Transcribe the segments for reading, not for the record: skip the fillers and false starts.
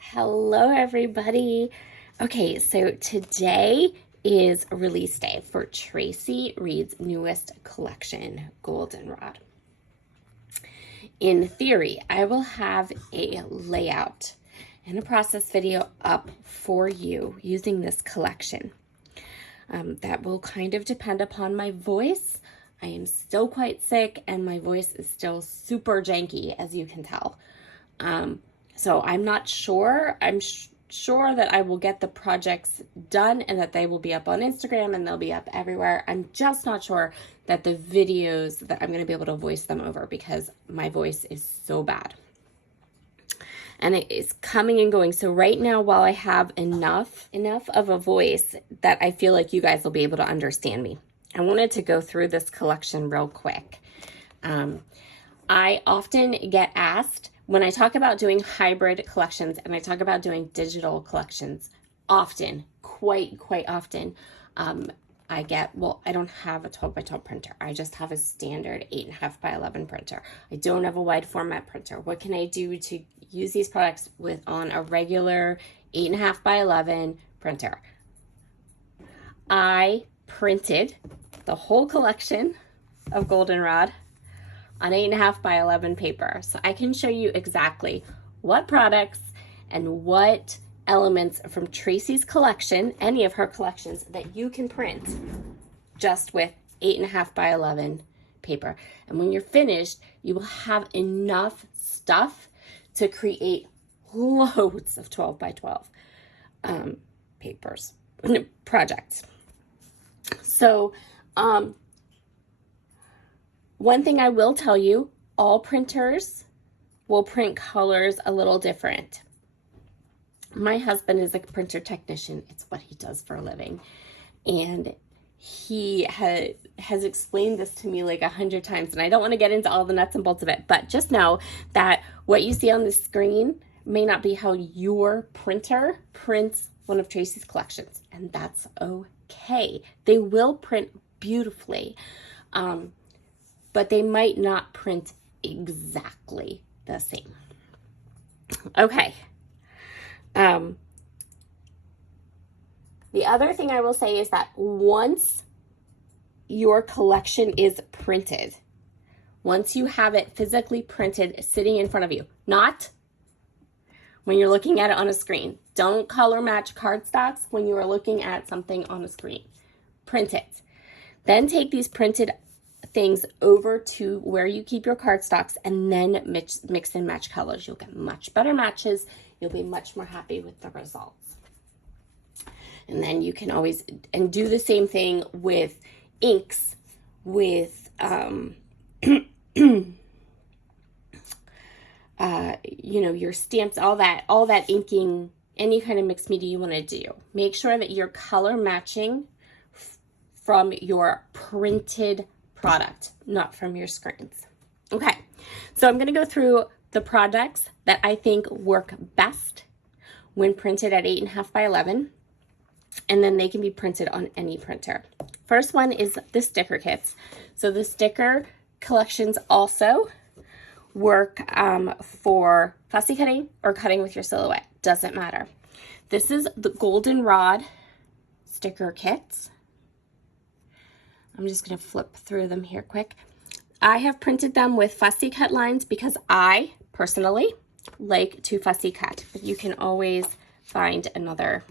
Hello, everybody. Okay, so today is release day for Traci Reed's newest collection, Goldenrod. In theory, I will have a layout and a process video up for you using this collection. That will kind of depend upon my voice. I am still quite sick and my voice is still super janky, as you can tell. So I'm not sure. I'm sure that I will get the projects done and that they will be up on Instagram and they'll be up everywhere. I'm just not sure that the videos that I'm going to be able to voice them over because my voice is so bad. And it is coming and going. So right now, while I have enough of a voice that I feel like you guys will be able to understand me, I wanted to go through this collection real quick. I often get asked when I talk about doing hybrid collections and I talk about doing digital collections, often, quite often, I get, well, I don't have a 12 by 12 printer. I just have a standard 8.5 by 11 printer. I don't have a wide format printer. What can I do to use these products on a regular 8.5 by 11 printer? I printed the whole collection of Goldenrod on 8.5 by 11 paper. So I can show you exactly what products and what elements from Traci's collection, any of her collections, that you can print just with 8.5 by 11 paper. And when you're finished, you will have enough stuff to create loads of 12 by 12 projects. So, one thing I will tell you, all printers will print colors a little different. My husband is a printer technician. It's what he does for a living. And he has explained this to me like 100 times, and I don't want to get into all the nuts and bolts of it, but just know that what you see on the screen may not be how your printer prints one of Traci's collections, and that's okay. They will print beautifully, but they might not print exactly the same. Okay. The other thing I will say is that once your collection is printed, once you have it physically printed sitting in front of you, not when you're looking at it on a screen. Don't color match cardstocks when you are looking at something on a screen. Print it. Then take these printed things over to where you keep your cardstocks and then mix and match colors. You'll get much better matches. You'll be much more happy with the results. And then you can always do the same thing with inks, with your stamps, all that inking, any kind of mixed media you want to do. Make sure that you're color matching from your printed product, not from your screens. Okay, so I'm going to go through the projects that I think work best when printed at 8.5 by 11, and then they can be printed on any printer. First one is the sticker kits. So the sticker collections also work for fussy cutting or cutting with your silhouette. Doesn't matter. This is the Goldenrod sticker kits. I'm just going to flip through them here quick. I have printed them with fussy cut lines because I personally like to fussy cut, but you can always find another,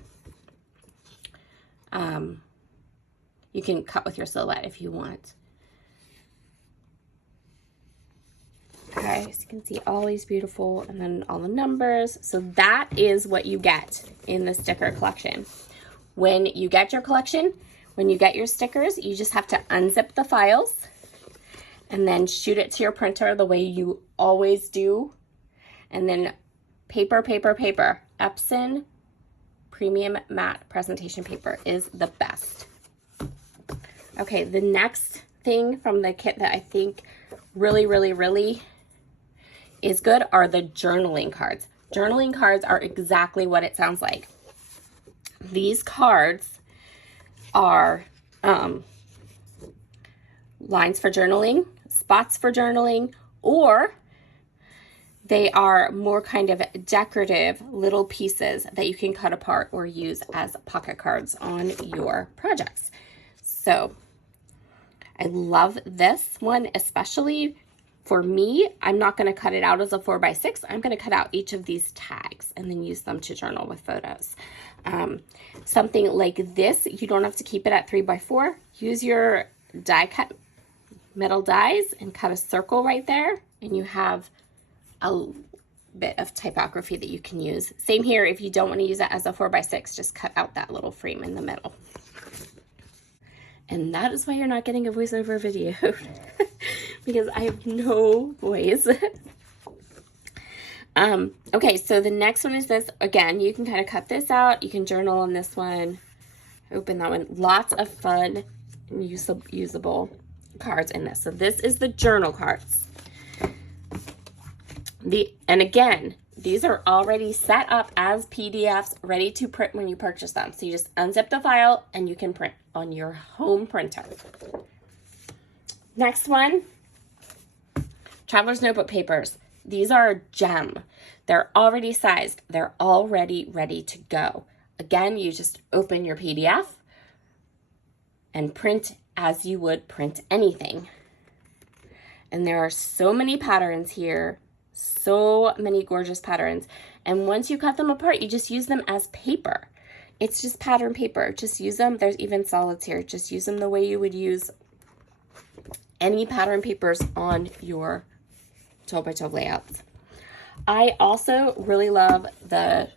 you can cut with your silhouette if you want. Okay, so you can see all these beautiful, and then all the numbers. So that is what you get in the sticker collection. When you get your collection, when you get your stickers, you just have to unzip the files and then shoot it to your printer the way you always do. And then paper. Epson Premium Matte Presentation Paper is the best. Okay, the next thing from the kit that I think really is good are the journaling cards. Journaling cards are exactly what it sounds like. These cards are lines for journaling, spots for journaling, or They are more kind of decorative little pieces that you can cut apart or use as pocket cards on your projects. So I love this one, especially for me. I'm not going to cut it out as a 4x6. I'm going to cut out each of these tags and then use them to journal with photos. Something like this, you don't have to keep it at 3x4. Use your die cut metal dies and cut a circle right there, and you have a bit of typography that you can use. Same here, if you don't want to use it as a 4x6, just cut out that little frame in the middle. And that is why you're not getting a voiceover video, because I have no voice. Okay, so the next one is this. Again, you can kind of cut this out. You can journal on this one, open that one. Lots of fun and usable cards in this. So this is the journal cards. And again, these are already set up as PDFs, ready to print when you purchase them. So you just unzip the file and you can print on your home printer. Next one, Traveler's Notebook papers. These are a gem. They're already sized. They're already ready to go. Again, you just open your PDF and print as you would print anything. And there are so many patterns here, so many gorgeous patterns. And once you cut them apart, you just use them as paper. It's just pattern paper. Just use them. There's even solids here. Just use them the way you would use any pattern papers on your 12x12 layouts. I also really love the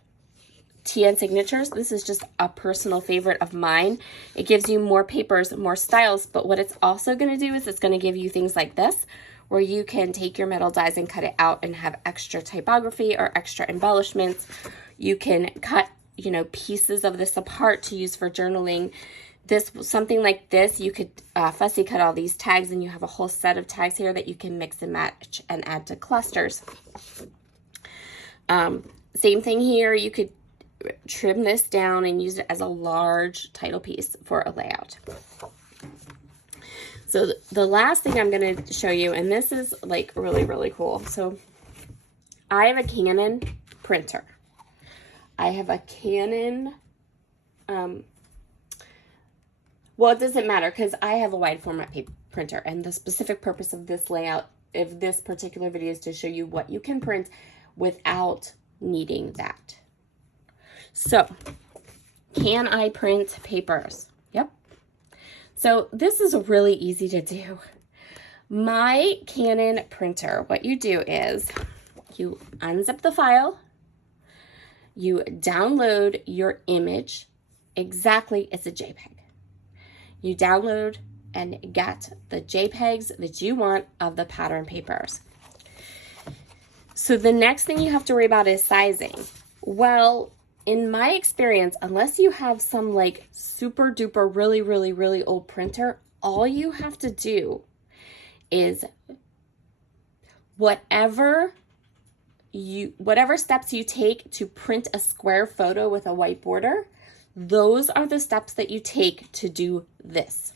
TN signatures. This is just a personal favorite of mine. It gives you more papers, more styles, but what it's also going to do is it's going to give you things like this, where you can take your metal dies and cut it out and have extra typography or extra embellishments. You can cut, pieces of this apart to use for journaling. Something like this, you could fussy cut all these tags, and you have a whole set of tags here that you can mix and match and add to clusters. Same thing here, you could trim this down and use it as a large title piece for a layout. So the last thing I'm going to show you, and this is like really, really cool. So I have a Canon printer. I have a Canon, well, it doesn't matter because I have a wide format paper printer, and the specific purpose of this layout, of this particular video, is to show you what you can print without needing that. So, can I print papers? Yep. So this is really easy to do. My Canon printer, what you do is you unzip the file, you download your image exactly as a JPEG. You download and get the JPEGs that you want of the pattern papers. So the next thing you have to worry about is sizing. Well, in my experience, unless you have some like super duper really, really, really old printer, all you have to do is whatever steps you take to print a square photo with a white border, those are the steps that you take to do this.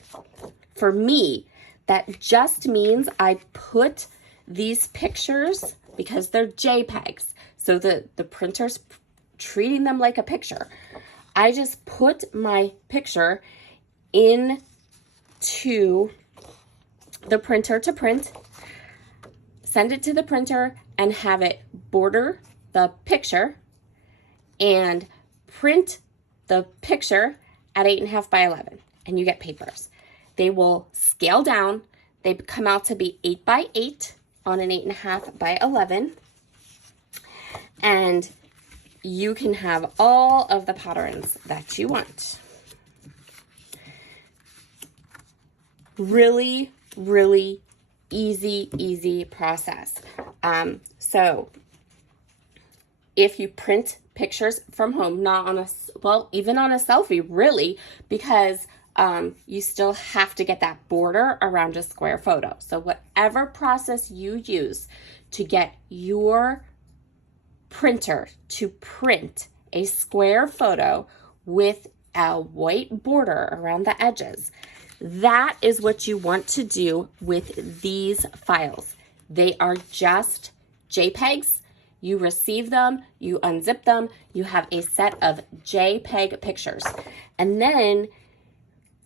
For me, that just means I put these pictures, because they're JPEGs, so the printer's treating them like a picture. I just put my picture into the printer to print, send it to the printer, and have it border the picture and print the picture at 8.5 by 11, and you get papers. They will scale down. They come out to be 8 by 8 on an 8.5 by 11, and you can have all of the patterns that you want. Really, really easy process. So if you print pictures from home, not on even on a selfie, really, because you still have to get that border around a square photo. So whatever process you use to get your printer to print a square photo with a white border around the edges, that is what you want to do with these files. They are just JPEGs. You receive them, you unzip them, you have a set of JPEG pictures. And then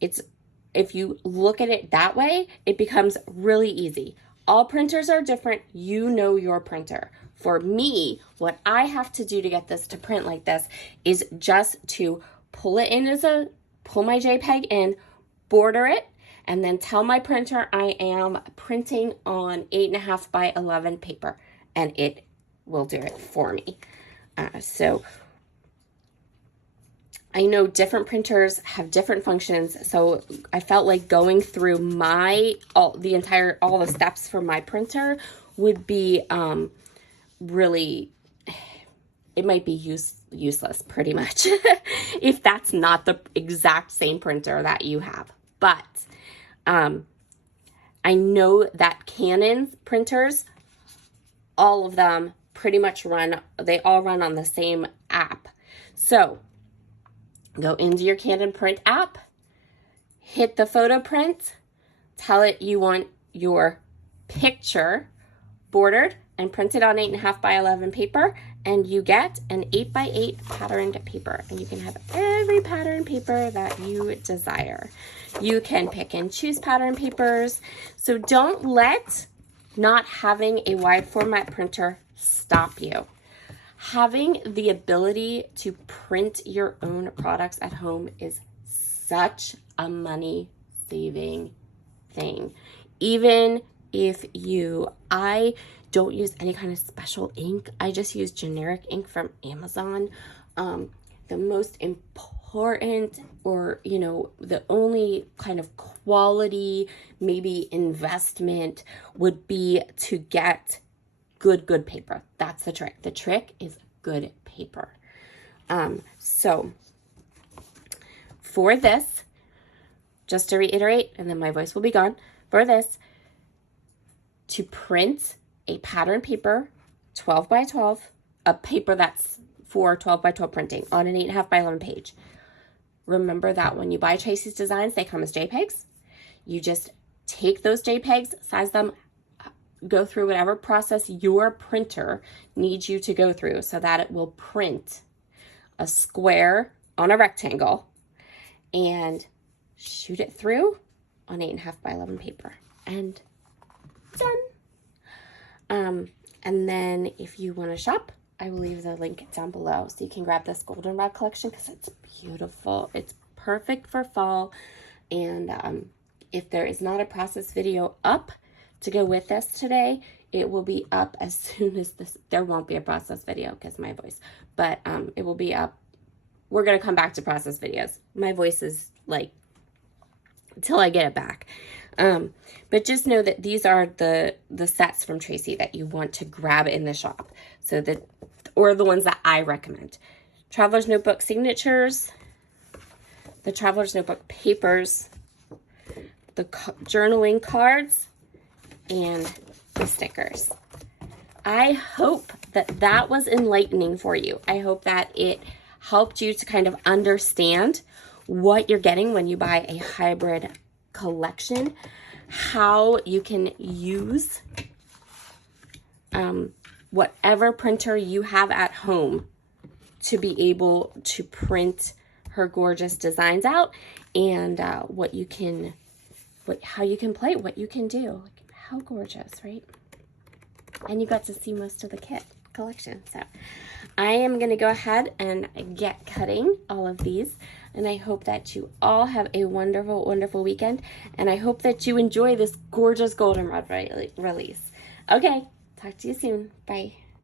if you look at it that way, it becomes really easy. All printers are different. You know your printer. For me, what I have to do to get this to print like this is just to pull my JPEG in, border it, and then tell my printer I am printing on 8.5 by 11 paper, and it will do it for me. So I know different printers have different functions, so I felt like going through all the steps for my printer would be really, it might be useless pretty much if that's not the exact same printer that you have. But I know that Canon's printers, all of them pretty much they all run on the same app. So go into your Canon print app, hit the photo print, tell it you want your picture bordered and printed on 8.5 by 11 paper, and you get an 8 by 8 patterned paper. And you can have every pattern paper that you desire. You can pick and choose pattern papers. So don't let not having a wide format printer stop you. Having the ability to print your own products at home is such a money-saving thing. Even if I don't use any kind of special ink. I just use generic ink from Amazon. The most important, or the only kind of quality maybe investment would be to get good paper. That's the trick. The trick is good paper. So for this, just to reiterate, and then my voice will be gone, for this, to print a pattern paper, 12 by 12, a paper that's for 12 by 12 printing on an 8.5 by 11 page. Remember that when you buy Traci's designs, they come as JPEGs. You just take those JPEGs, size them, go through whatever process your printer needs you to go through so that it will print a square on a rectangle and shoot it through on 8.5 by 11 paper. And done. And then if you want to shop, I will leave the link down below so you can grab this Goldenrod collection because it's beautiful. It's perfect for fall. And if there is not a process video up to go with this today, it will be up as soon as this. There won't be a process video because my voice, but it will be up. We're going to come back to process videos. My voice is like, until I get it back. But just know that these are the sets from Traci that you want to grab in the shop. So or the ones that I recommend. Traveler's Notebook signatures, the Traveler's Notebook papers, the journaling cards, and the stickers. I hope that was enlightening for you. I hope that it helped you to kind of understand what you're getting when you buy a hybrid collection, how you can use whatever printer you have at home to be able to print her gorgeous designs out, and how you can play, what you can do. How gorgeous, right? And you got to see most of the kit collection. So I am going to go ahead and get cutting all of these. And I hope that you all have a wonderful, wonderful weekend. And I hope that you enjoy this gorgeous Goldenrod release. Okay, talk to you soon. Bye.